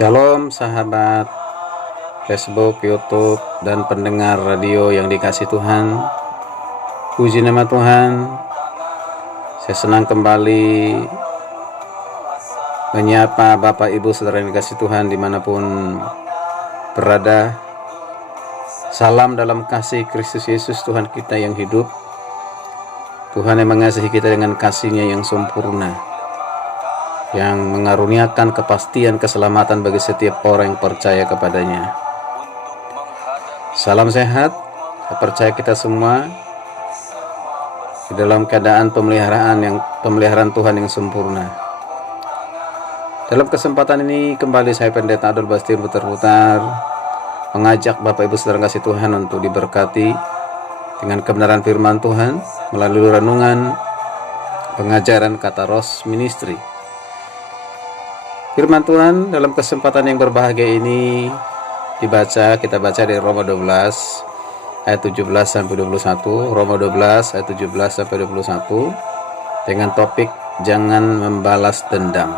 Shalom sahabat Facebook, YouTube, dan pendengar radio yang dikasih Tuhan. Puji nama Tuhan. Saya senang kembali menyapa Bapak Ibu Saudara yang dikasih Tuhan dimanapun berada. Salam dalam kasih Kristus Yesus Tuhan kita yang hidup. Tuhan yang mengasihi kita dengan kasih-Nya yang sempurna, yang mengaruniakan kepastian keselamatan bagi setiap orang yang percaya kepadanya. Salam sehat. Saya percaya kita semua di dalam keadaan pemeliharaan Tuhan yang sempurna. Dalam kesempatan ini kembali saya Pendeta Adol Bastion putar-putar mengajak Bapak Ibu Saudara kasih Tuhan untuk diberkati dengan kebenaran firman Tuhan melalui renungan pengajaran Kata Ros Ministry. Firman Tuhan dalam kesempatan yang berbahagia ini kita baca dari Roma 12 ayat 17 sampai 21, Roma 12 ayat 17 sampai 21 dengan topik jangan membalas dendam.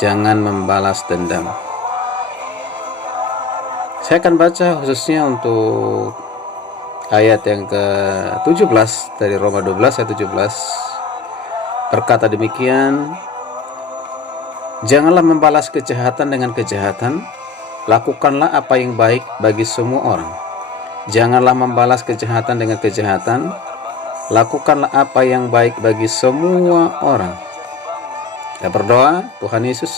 Jangan membalas dendam. Saya akan baca khususnya untuk ayat yang ke-17 dari Roma 12 ayat 17. Berkata demikian, janganlah membalas kejahatan dengan kejahatan, lakukanlah apa yang baik bagi semua orang. Janganlah membalas kejahatan dengan kejahatan, lakukanlah apa yang baik bagi semua orang. Kita berdoa. Tuhan Yesus,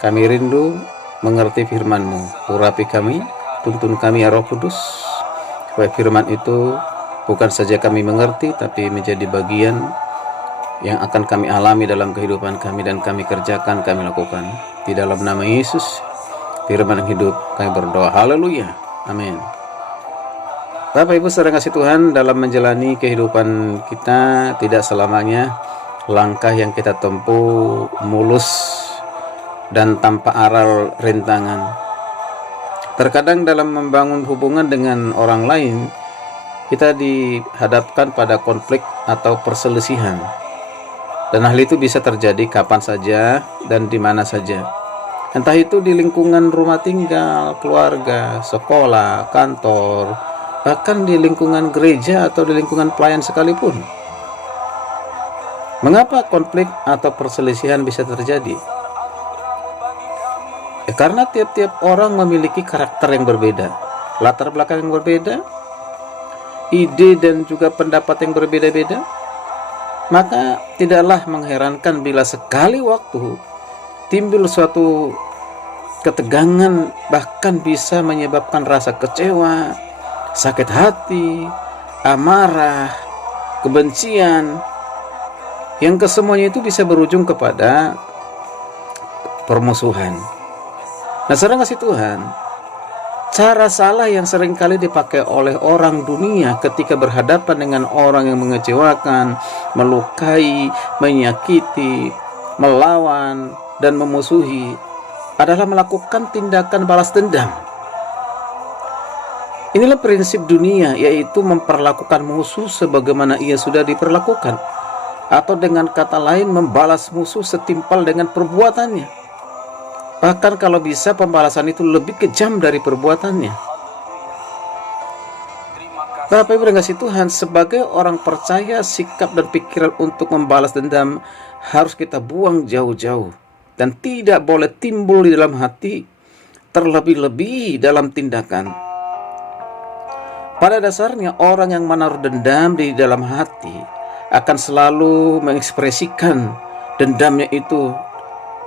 kami rindu mengerti firman-Mu. Urapi kami, tuntun kami ya Roh Kudus, supaya firman itu bukan saja kami mengerti, tapi menjadi bagian yang akan kami alami dalam kehidupan kami dan kami kerjakan, kami lakukan. Di dalam nama Yesus, firman yang hidup, kami berdoa. Haleluya. Amin. Bapak Ibu Saudara kasih Tuhan, dalam menjalani kehidupan kita tidak selamanya langkah yang kita tempuh mulus dan tanpa aral rintangan. Terkadang dalam membangun hubungan dengan orang lain, kita dihadapkan pada konflik atau perselisihan. Dan hal itu bisa terjadi kapan saja dan di mana saja. Entah itu di lingkungan rumah tinggal, keluarga, sekolah, kantor, bahkan di lingkungan gereja atau di lingkungan pelayan sekalipun. Mengapa konflik atau perselisihan bisa terjadi? Karena tiap-tiap orang memiliki karakter yang berbeda, latar belakang yang berbeda, ide dan juga pendapat yang berbeda-beda. Maka tidaklah mengherankan bila sekali waktu timbul suatu ketegangan, bahkan bisa menyebabkan rasa kecewa, sakit hati, amarah, kebencian, yang kesemuanya itu bisa berujung kepada permusuhan. Nah, saudara kasih Tuhan, cara salah yang seringkali dipakai oleh orang dunia ketika berhadapan dengan orang yang mengecewakan, melukai, menyakiti, melawan, dan memusuhi adalah melakukan tindakan balas dendam. Inilah prinsip dunia, yaitu memperlakukan musuh sebagaimana ia sudah diperlakukan, atau dengan kata lain membalas musuh setimpal dengan perbuatannya. Bahkan kalau bisa pembalasan itu lebih kejam dari perbuatannya. Bapak Ibu yang kasih Tuhan, sebagai orang percaya, sikap dan pikiran untuk membalas dendam harus kita buang jauh-jauh dan tidak boleh timbul di dalam hati, terlebih-lebih dalam tindakan. Pada dasarnya orang yang menaruh dendam di dalam hati akan selalu mengekspresikan dendamnya itu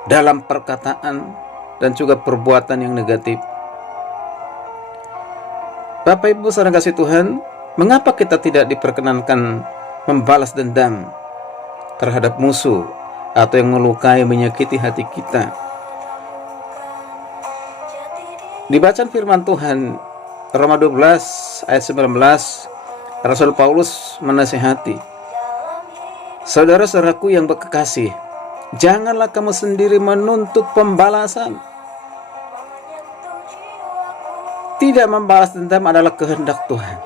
dalam perkataan dan juga perbuatan yang negatif. Bapak Ibu saudara kasih Tuhan, mengapa kita tidak diperkenankan membalas dendam terhadap musuh atau yang melukai, menyakiti hati kita? Dibaca firman Tuhan Roma 12 ayat 19, Rasul Paulus menasihati, saudara-saudaraku yang berkekasih, janganlah kamu sendiri menuntut pembalasan. Tidak membalas dendam adalah kehendak Tuhan.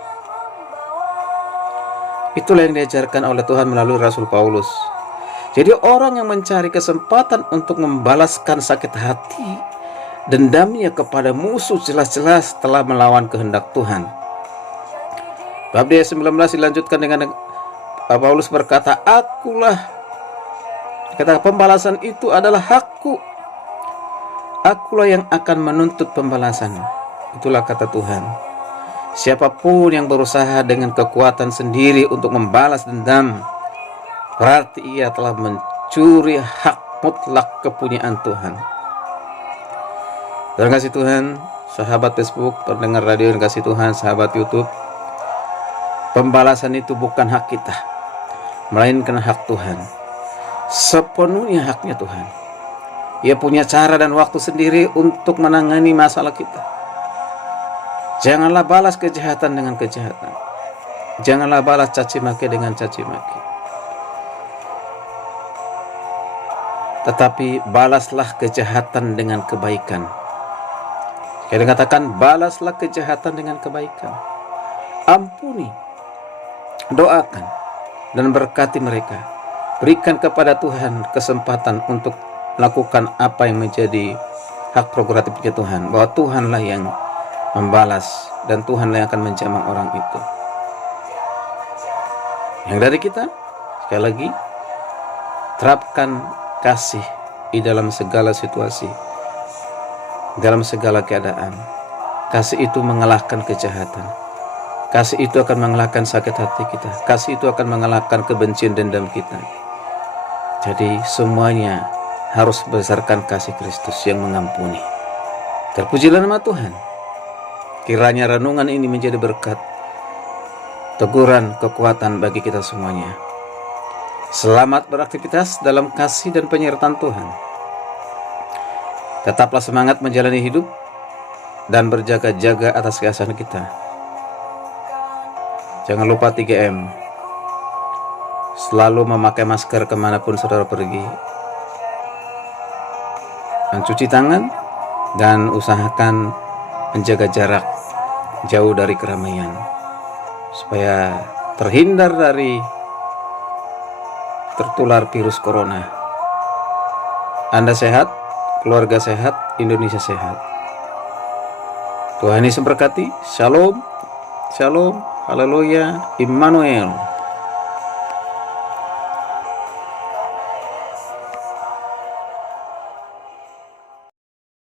Itulah yang diajarkan oleh Tuhan melalui Rasul Paulus. Jadi orang yang mencari kesempatan untuk membalaskan sakit hati dendamnya kepada musuh jelas-jelas telah melawan kehendak Tuhan. Bab ayat 19 dilanjutkan dengan Paulus berkata, kata pembalasan itu adalah hakku. Akulah yang akan menuntut pembalasan. Itulah kata Tuhan. Siapapun yang berusaha dengan kekuatan sendiri untuk membalas dendam, berarti ia telah mencuri hak mutlak kepunyaan Tuhan. Terima kasih Tuhan, sahabat Facebook, pendengar radio yang kasih Tuhan, sahabat YouTube. Pembalasan itu bukan hak kita, melainkan hak Tuhan. Sepenuhnya haknya Tuhan. Ia punya cara dan waktu sendiri untuk menangani masalah kita. Janganlah balas kejahatan dengan kejahatan. Janganlah balas caci maki dengan caci maki. Tetapi balaslah kejahatan dengan kebaikan. Saya katakan, balaslah kejahatan dengan kebaikan. Ampuni, doakan, dan berkati mereka. Berikan kepada Tuhan kesempatan untuk lakukan apa yang menjadi hak prerogatifnya Tuhan, bahwa Tuhanlah yang membalas dan Tuhanlah yang akan menjamah orang itu. Yang dari kita, sekali lagi, terapkan kasih di dalam segala situasi, dalam segala keadaan. Kasih itu mengalahkan kejahatan. Kasih itu akan mengalahkan sakit hati kita. Kasih itu akan mengalahkan kebencian dendam kita. Jadi semuanya harus berdasarkan kasih Kristus yang mengampuni. Terpujilah nama Tuhan. Kiranya renungan ini menjadi berkat, teguran, kekuatan bagi kita semuanya. Selamat beraktivitas dalam kasih dan penyertaan Tuhan. Tetaplah semangat menjalani hidup dan berjaga-jaga atas keasaan kita. Jangan lupa 3M. Selalu memakai masker kemanapun saudara pergi. Mencuci tangan dan usahakan menjaga jarak jauh dari keramaian supaya terhindar dari tertular virus corona. Anda sehat, keluarga sehat, Indonesia sehat. Tuhan Yesus memberkati. Shalom, shalom, haleluya, Immanuel.